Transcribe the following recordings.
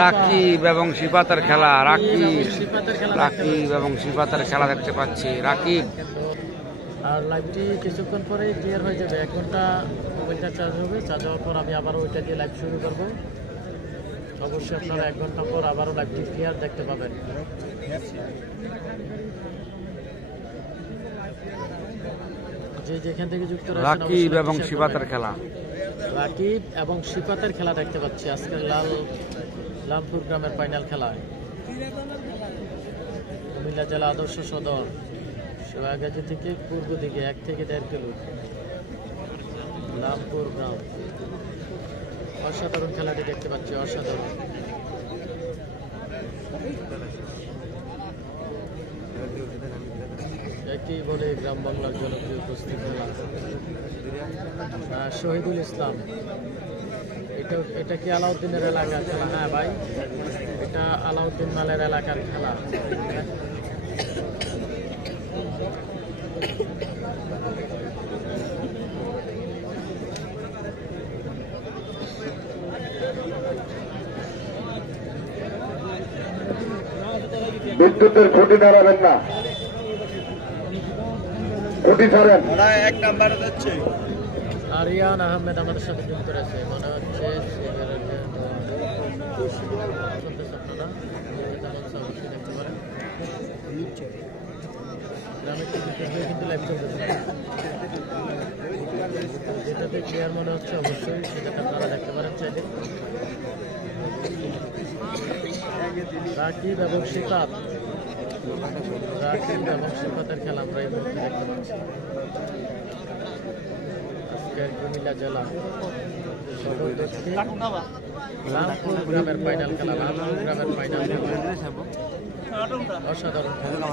রাকিব এবং সিফাতের খেলা। রাকিব এবং সিফাতের খেলা দেখতে পাচ্ছি। রাকিব আর লাইভটি কিছুক্ষণ পরেই ক্লিয়ার হয়ে যাবে। 1 ঘন্টা মোবাইলটা চার্জ হবে। চার্জ হওয়ার পর আমি আবারও ওইটা দিয়ে লাইভ শুরু করবো। অবশ্যই আপনারা 1 ঘন্টা পর আবারও লাইভটি ক্লিয়ার দেখতে পাবেন। যে যেখান থেকে যুক্ত রয়েছেন রাকিব এবং সিফাতের খেলা। রাকিব এবং সিফাতের খেলা দেখতে পাচ্ছি। আজকে লালপুর গ্রামের ফাইনাল খেলা। কুমিল্লা জেলা আদর্শ সদর সোয়াগাজী থেকে পূর্ব দিকে 1 থেকে 1.5 কিলো লালপুর গ্রাম। অসাধারণ খেলাটি দেখতে পাচ্ছি, অসাধারণ। একই বলে গ্রাম বাংলার জনপ্রিয় কুস্তি খেলা। শহীদুল ইসলাম, এটা কি আলাউদ্দিনের এলাকার খেলা? হ্যাঁ ভাই, এটা আলাউদ্দিন মালের এলাকার খেলা। বিদ্যুতের খুঁটি নাড়াবেন না, খুঁটি ছাড়েন। এক নাম্বারে যাচ্ছে আরিয়ান আহমেদ আমাদের সাথে যুক্ত রয়েছে। মনে হচ্ছে দেখতে পারেন গ্রামের কিন্তু লাইভ চলতেছে। যেটাতে ক্লিয়ার মনে হচ্ছে অবশ্যই সেটাতে আপনারা দেখতে পারেন চাইলে। রাকিব এবং সিফাত, রাকিব এবং সিফাতের খেলা আমরা এই মুহূর্তে দেখতে পাচ্ছি। আজকের কুমিল্লা জেলা সদর দক্ষিণ লালপুর গ্রামের ফাইনাল খেলা। লালপুর গ্রামের ফাইনাল খেলা অসাধারণ খেলা।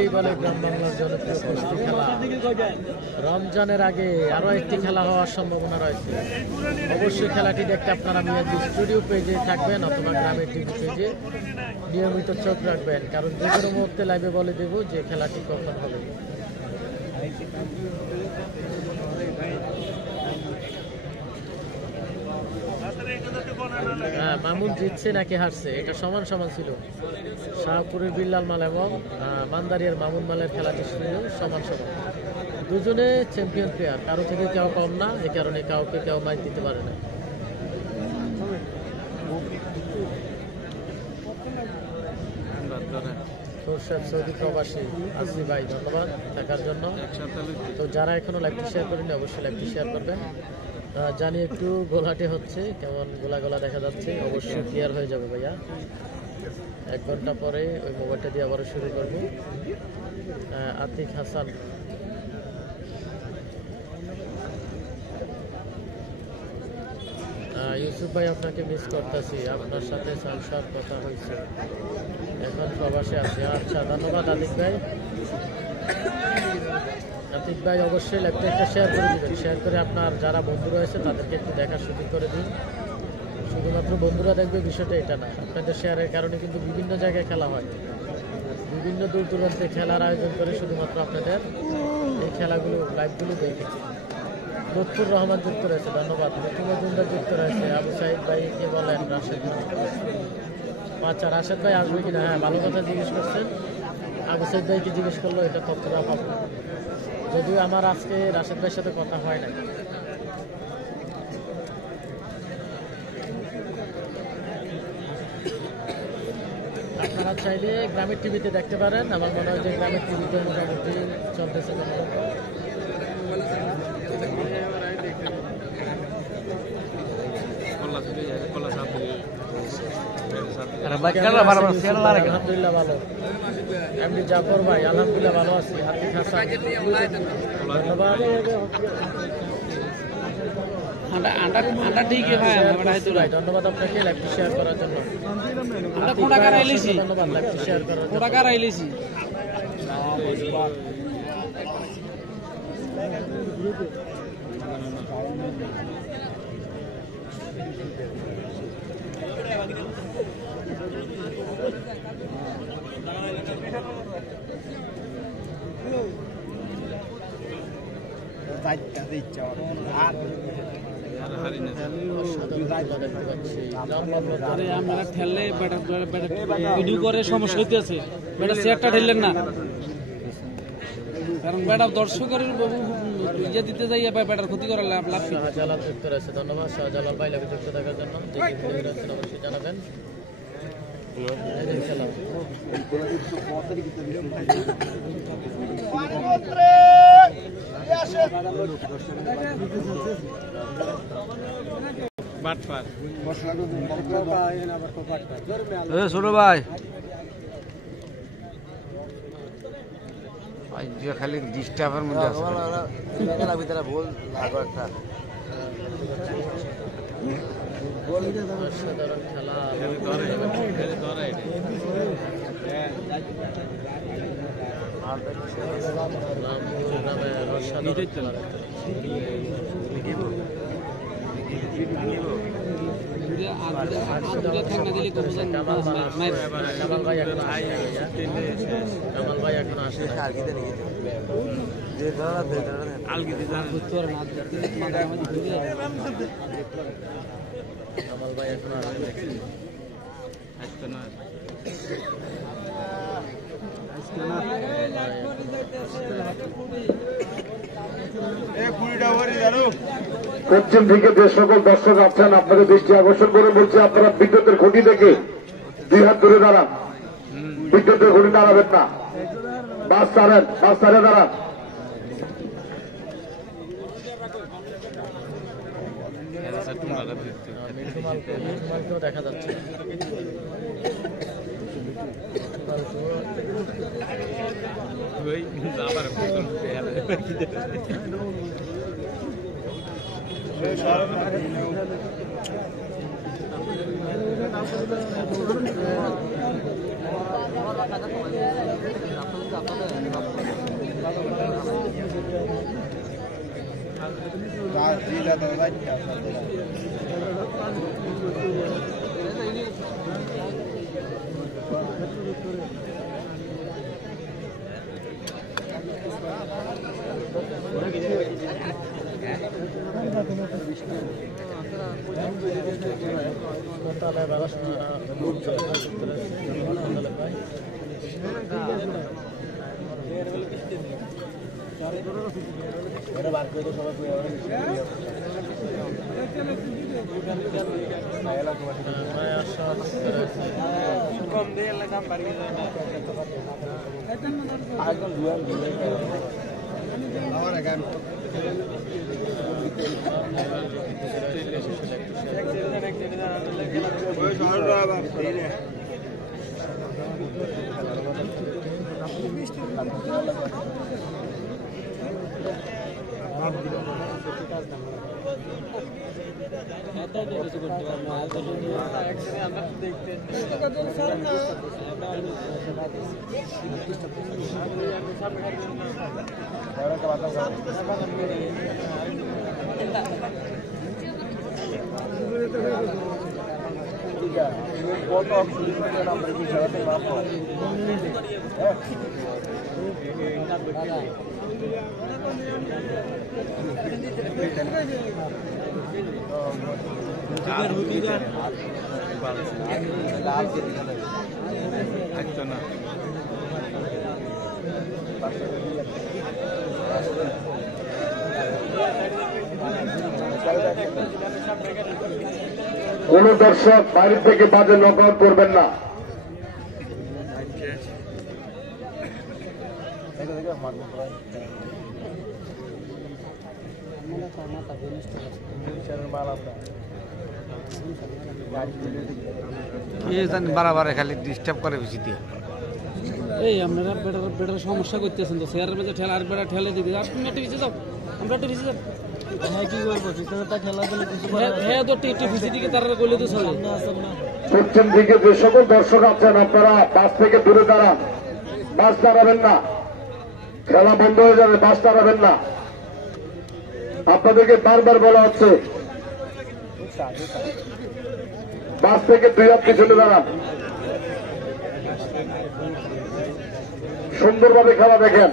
এই বলে গ্রাম বাংলার জনপ্রিয় কুস্তি খেলা। রমজানের আগে আরো একটি খেলা হওয়ার সম্ভাবনা রয়েছে। অবশ্যই খেলাটি দেখতে আপনারা মিয়াজি স্টুডিও পেজে থাকবেন অথবা গ্রামের টিভি পেজে নিয়মিত চোখ রাখবেন, কারণ যে কোনো মুহূর্তে লাইভে বলে দেব যে খেলাটি কখন হবে। হ্যাঁ, মামুন জিতছে নাকি হারছে এটা সমান সমান ছিল। শাহপুরের বিল্লাল মাল এবং মান্দারিয়ার মামুন মালের খেলাটি ছিল সমান সমান। দুজনে চ্যাম্পিয়ন প্লেয়ার, কারো থেকে কেউ কম না, এই কারণে কাউকে কেউ ম্যাচ দিতে পারে না। সৌদি প্রবাসী আসি ভাই, ধন্যবাদ থাকার জন্য। তো যারা এখনো লাইভটি শেয়ার করেনি অবশ্যই লাইভটি শেয়ার করবেন। জানি একটু গোলাটে হচ্ছে, কেমন গোলা গোলা দেখা যাচ্ছে। অবশ্যই ক্লিয়ার হয়ে যাবে ভাইয়া। 1 ঘন্টা পরে ওই মোবাইলটা দিয়ে আবারও শুরু করবো। আতিক হাসান, ইউসুফ ভাই আপনাকে মিস করতেছি, আপনার সাথে সংসার কথা হয়েছে, এখন প্রবাসে আছে। আচ্ছা, ধন্যবাদ আতিক ভাই। আতিক ভাই অবশ্যই লাইভটা একটা শেয়ার করে দেবেন। শেয়ার করে আপনার যারা বন্ধু রয়েছে তাদেরকে একটু দেখার সুযোগ করে দিন। শুধুমাত্র বন্ধুরা দেখবে বিষয়টা এটা না, আপনাদের শেয়ারের কারণে কিন্তু বিভিন্ন জায়গায় খেলা হয়, বিভিন্ন দূর দূরান্তে খেলার আয়োজন করে শুধুমাত্র আপনাদের এই খেলাগুলো লাইভগুলো দেখে। লুৎফুর রহমান যুক্ত রয়েছে, ধন্যবাদ। লুৎফুর মজুমদার যুক্ত রয়েছে। আবু সাইদ ভাইকে বলেন রাশেদ ভাই। আচ্ছা, রাশেদ ভাই আসবে কিনা? হ্যাঁ, ভালো কথা জিজ্ঞেস করছেন। আবু সাইদ ভাইকে জিজ্ঞেস করলো, এটা তথ্যটা পাবো। যদিও আমার আজকে রাশেদ ভাইয়ের সাথে কথা হয় না। আপনারা চাইলে গ্রামের টিভিতে দেখতে পারেন। আমার মনে হয় যে গ্রামের টিভিতে মোটামুটি চলতেছে। আলহামদুলিল্লাহ ভালো। এমনি জাফর ভাই আলহামদুলিল্লাহ ভালো আছি। আতিক হাসান, ধন্যবাদ। ধন্যবাদ আপনাকে লাইভটি শেয়ার করার জন্য। ধন্যবাদ লাইভটি শেয়ার করার জন্য। দেখতে পাচ্ছি লম্বা লম্বা। আরে আমরা ঠেললে ভিডিও করে সমস্যা হইতেছে, বেটা চেয়ারটা ঠেললেন না, কারণ বেটা দর্শকের ইয়ে দিতে যাই বেটার ক্ষতি করে লাভ লাভ কি? শাহজালাল যুক্ত রয়েছে, ধন্যবাদ শাহজালাল ভাই লাইভে যুক্ত থাকার জন্য। যে ভিডিও রয়েছেন অবশ্যই জানাবেন। এই যে খেলা। ছোট ভাই খালি ডিস্টার্বের মধ্যে আছে। অসাধারণ খেলা। অসাধারণ খেলা দেখতে কামাল ভাই এখন কামাল ভাই এখন আসে। কামাল ভাই এখন পশ্চিম থেকে যে সকল দর্শক আছেন আপনাদের দৃষ্টি আকর্ষণ করে বলছি, আপনারা বিদ্যুতের খুঁটি থেকে 2 হাত দূরে দাঁড়ান। বিদ্যুতের খুঁটি দাঁড়াবেন না। বাস ছাড়েন, বাস ছাড়ে দাঁড়ান। মিঠুমালকেও দেখা যাচ্ছে। কোন দর্শক বাইরে থেকে বাজে নক আউট করবেন না। বারবার খালি ডিস্টার্ব করে বেশি দিয়ে। এই আপনারা বেটার সমস্যা করতেছেন তো, চেয়ারের মধ্যে ঠেলা আর বেটা ঠেলে দিকে আপনি একটু পিছিয়ে যাও, আমরা একটু পিছিয়ে যাও। হ্যাঁ তো একটু পিছিয়ে দিকে তারা গলে তো চলে। পশ্চিম দিকে যে সকল দর্শক আছেন আপনারা বাস থেকে দূরে দাঁড়ান। বাস দাঁড়াবেন না, খেলা বন্ধ হয়ে যাবে। বাস দাঁড়াবেন না, আপনাদেরকে বারবার বলা হচ্ছে। বাস থেকে 2 হাত পিছনে দাঁড়ান। সুন্দরভাবে খেলা দেখেন।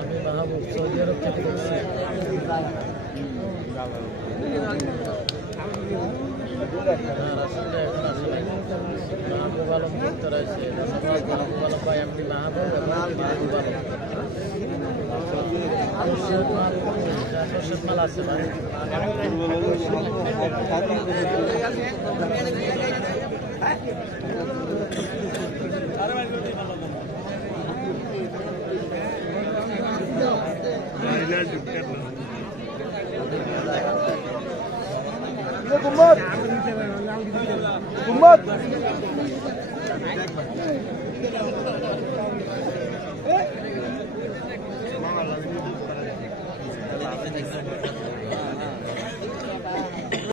আমি মাহবুব সৌদি আরব থেকে বলছি। মাহবুব আলম বলতে রয়েছে, মাহবুব আলম ভাই, আপনি মাহবুব এবং মাহবুব আলম মাল আছে ভাই। গুম্মত